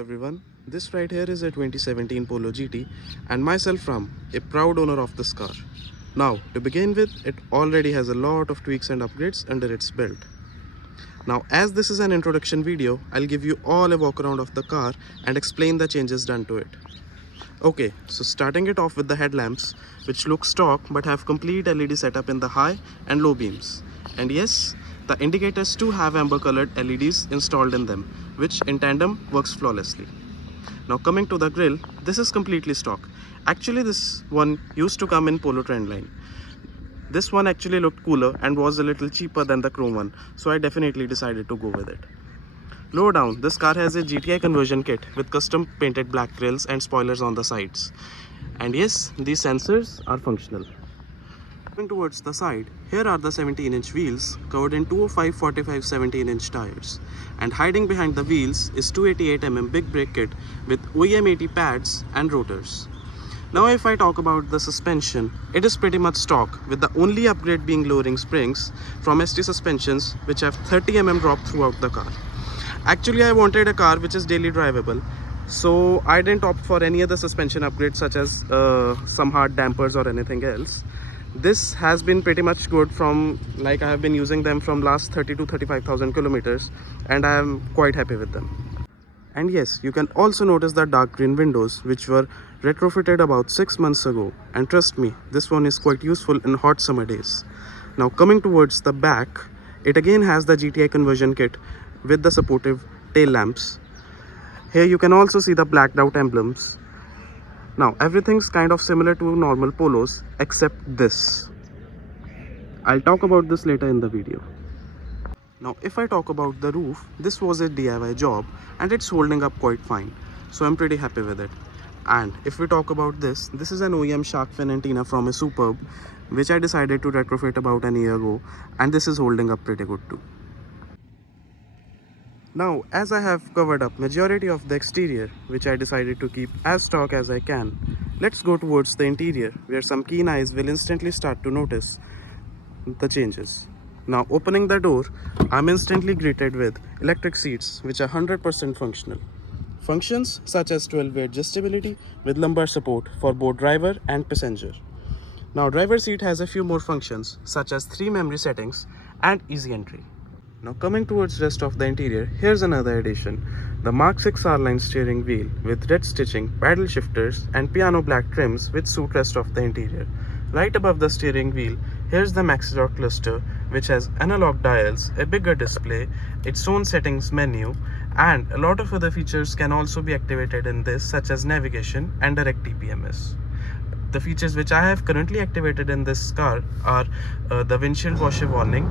Everyone, this right here is a 2017 Polo GT and myself Ram, a proud owner of this car. Now to begin with, it already has a lot of tweaks and upgrades under its belt. Now as this is an introduction video, I'll give you all a walk around of the car and explain the changes done to it. Okay, so starting it off with the headlamps, which look stock but have complete LED setup in the high and low beams. And yes, the indicators too have amber colored LEDs installed in them, which in tandem works flawlessly. Now coming to the grille, this is completely stock. Actually this one used to come in Polo Trendline. This one actually looked cooler and was a little cheaper than the chrome one, so I definitely decided to go with it. Lower down, this car has a GTI conversion kit with custom painted black grills and spoilers on the sides. And yes, these sensors are functional. Moving towards the side, here are the 17-inch wheels covered in 205/45 17-inch tires. And hiding behind the wheels is 288mm big brake kit with OEM 80 pads and rotors. Now if I talk about the suspension, it is pretty much stock, with the only upgrade being lowering springs from ST suspensions, which have 30mm drop throughout the car. Actually, I wanted a car which is daily drivable, so I didn't opt for any other suspension upgrade such as some hard dampers or anything else. This has been pretty much good from, like, I have been using them from last 30 to 35,000 kilometers and I am quite happy with them. And yes, you can also notice the dark green windows which were retrofitted about 6 months ago, and trust me, this one is quite useful in hot summer days. Now coming towards the back, it again has the GTI conversion kit with the supportive tail lamps. Here you can also see the blacked out emblems. Now everything's kind of similar to normal Polos except this. I'll talk about this later in the video. Now if I talk about the roof, this was a DIY job and it's holding up quite fine, so I'm pretty happy with it. And if we talk about this is an OEM Sharkfin antenna from a Superb, which I decided to retrofit about a year ago, and this is holding up pretty good too. Now, as I have covered up majority of the exterior, which I decided to keep as stock as I can, let's go towards the interior, where some keen eyes will instantly start to notice the changes. Now, opening the door, I'm instantly greeted with electric seats, which are 100% functional. Functions such as 12-way adjustability with lumbar support for both driver and passenger. Now, driver seat has a few more functions, such as 3 memory settings and easy entry. Now coming towards rest of the interior, here's another addition, the Mark 6 R-line steering wheel with red stitching, paddle shifters and piano black trims which suit rest of the interior. Right above the steering wheel, here's the Maxidot Cluster, which has analog dials, a bigger display, its own settings menu, and a lot of other features can also be activated in this, such as navigation and direct TPMS. The features which I have currently activated in this car are the windshield washer warning,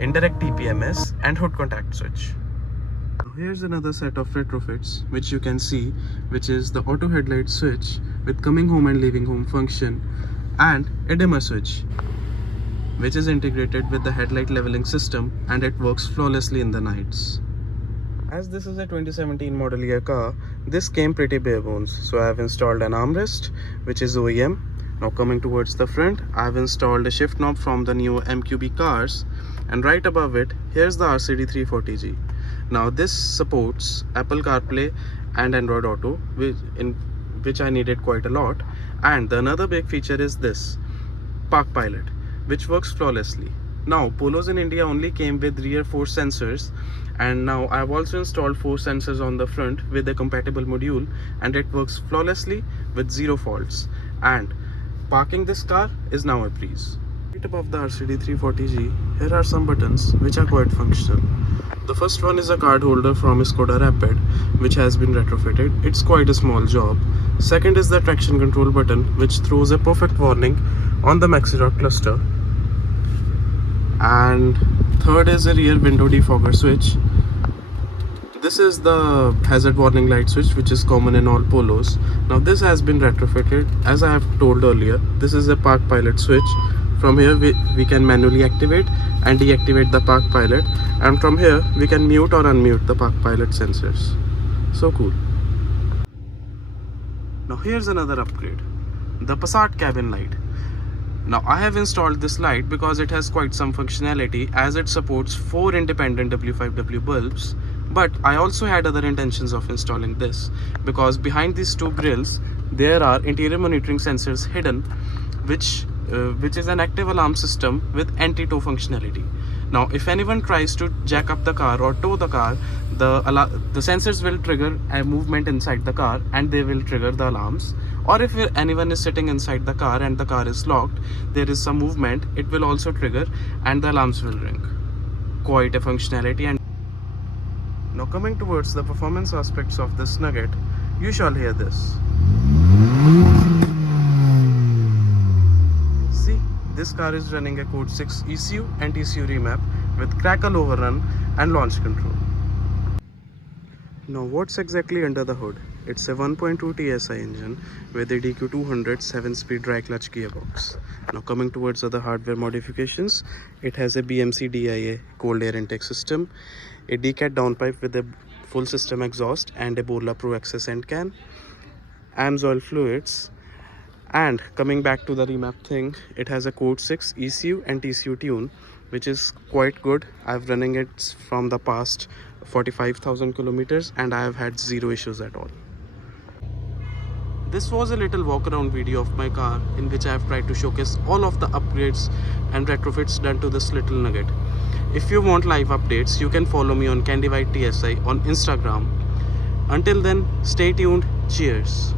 indirect TPMS and hood contact switch. Now here's another set of retrofits which you can see, which is the auto headlight switch with coming home and leaving home function, and a dimmer switch which is integrated with the headlight leveling system, and it works flawlessly in the nights. As this is a 2017 model year car, this came pretty bare bones, so I have installed an armrest which is OEM. Now coming towards the front, I have installed a shift knob from the new MQB cars, and right above it, here's the RCD 340G. Now this supports Apple CarPlay and Android Auto, which I needed quite a lot. And the another big feature is this, ParkPilot, which works flawlessly. Now Polos in India only came with rear force sensors, and now I have also installed force sensors on the front with a compatible module, and it works flawlessly with 0 faults. And parking this car is now a breeze. Right above the RCD 340G, here are some buttons which are quite functional. The first one is a card holder from Skoda Rapid, which has been retrofitted. It's quite a small job. Second is the traction control button, which throws a perfect warning on the Maxidot Cluster. And third is a rear window defogger switch. This is the hazard warning light switch, which is common in all Polos. Now this has been retrofitted, as I have told earlier. This is a ParkPilot switch. From here we can manually activate and deactivate the ParkPilot, and from here we can mute or unmute the ParkPilot sensors. So cool. Now here's another upgrade, the Passat cabin light. Now I have installed this light because it has quite some functionality, as it supports 4 independent W5W bulbs But I also had other intentions of installing this, because behind these two grills there are interior monitoring sensors hidden, which is an active alarm system with anti-tow functionality. Now if anyone tries to jack up the car or tow the car, the sensors will trigger a movement inside the car and they will trigger the alarms. Or if anyone is sitting inside the car and the car is locked, there is some movement, it will also trigger and the alarms will ring. Quite a functionality. And now coming towards the performance aspects of this nugget, you shall hear this. See, this car is running a Code 6 ECU and TCU remap with crackle overrun and launch control. Now what's exactly under the hood? It's a 1.2 TSI engine with a DQ200 7-speed dry clutch gearbox. Now coming towards other hardware modifications, it has a BMC DIA cold air intake system, a DCAT downpipe with a full system exhaust and a Borla Pro Access end can, AMS oil fluids. And coming back to the remap thing, it has a Code 6 ECU and TCU tune, which is quite good. I've running it from the past 45,000 kilometers and I have had zero issues at all. This was a little walk around video of my car in which I have tried to showcase all of the upgrades and retrofits done to this little nugget. If you want live updates, you can follow me on Candy White TSI on Instagram. Until then, stay tuned. Cheers.